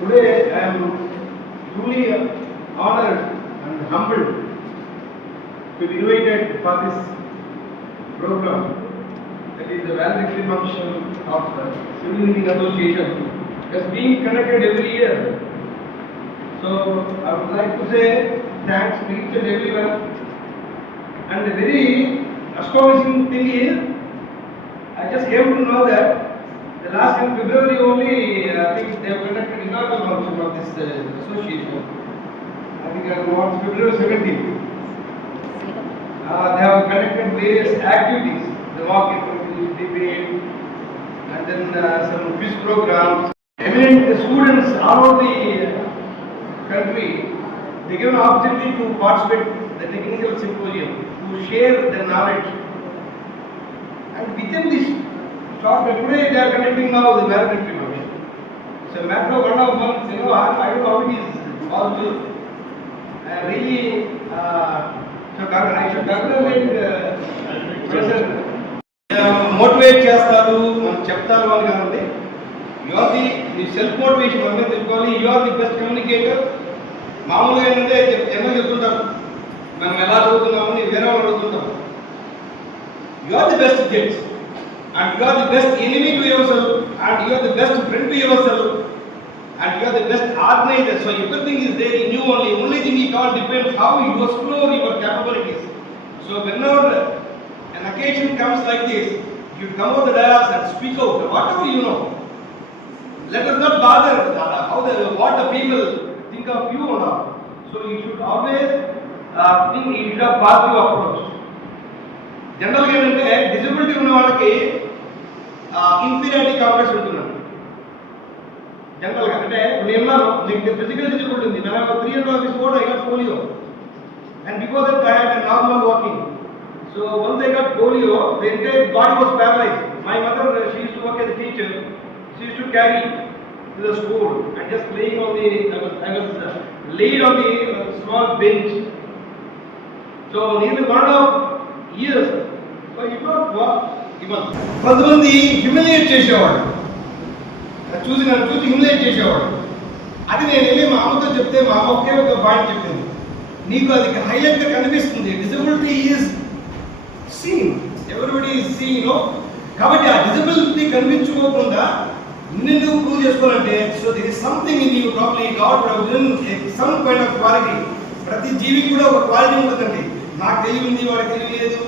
Today I am truly honored and humbled to be invited for this program, that is the valedictory function of the Civil Engineering Association, has been conducted every year. So I would like to say thanks to each and everyone. And the very astonishing thing is, I just came to know that the last in February only, I think they have conducted inaugural function of this association. I think on February 17th. They have conducted various activities, the mock interviews, debate, and then some quiz programs. Eminent students all over the country, they give an opportunity to participate in the technical symposium, to share their knowledge. And within this short period, today they are conducting now the valedictory function. It's a matter of 1.5 months, I don't know how it is possible. Really, so I should congratulate Professor. Motivate చేస్తారు మనం చెప్తారు అని కాదండి. You are the self motivation మనం తెలుసుకోవాలి. You are the best communicator. మామూలుగా ఏంటంటే జనం చెప్తుంటారు మనం ఎలా చదువుతున్నామని వేరే వాళ్ళు అడుగుతుంటాం. You are the best judge and you are the best enemy to yourself and you are the best friend to yourself and you are the best organizer. So everything is there in you only. Only thing it all depends how you explore your capabilities. So whenever an occasion comes like this, you come out the dais and speak out whatever you know. Let us not bother what the people think of you or not. So you should always think you should have positive approach. జనరల్గా ఏంటంటే disability ఉన్న వాళ్ళకి inferiority complex ఉంటున్నాను. జనరల్గా అంటే నేను మీకు physical disability ఉంది. నేను 3 years of this board I got polio and before that I had a normal walking. So once I got polio, the entire body was paralyzed. My mother, she used to work as a teacher. She used to carry to the school and just laying on the I was laid on the small bench. So nearly 1.5 years. So you not walk even. కొంతమంది humiliate చేసేవాడు, నన్ను చూసి humiliate చేసేవాడు. అది నేను వెళ్ళి మా అమ్మతో చెప్తే మా అమ్మ ఒకే ఒక పాయింట్ చెప్పింది, నీకు అది హైలైట్గా కనిపిస్తుంది. Disability is seen, everybody is seen. కాబట్టి ఆ డిజబిలిటీ కనిపించుకోకుండా నిన్ను ప్రూవ్ చేసుకోవాలంటే so there is something in you probably God some kind of quality. ప్రతి జీవికి కూడా ఒక క్వాలిటీ ఉంటుందండి. నాకు తెలివి ఉంది, వాడికి తెలివి లేదు,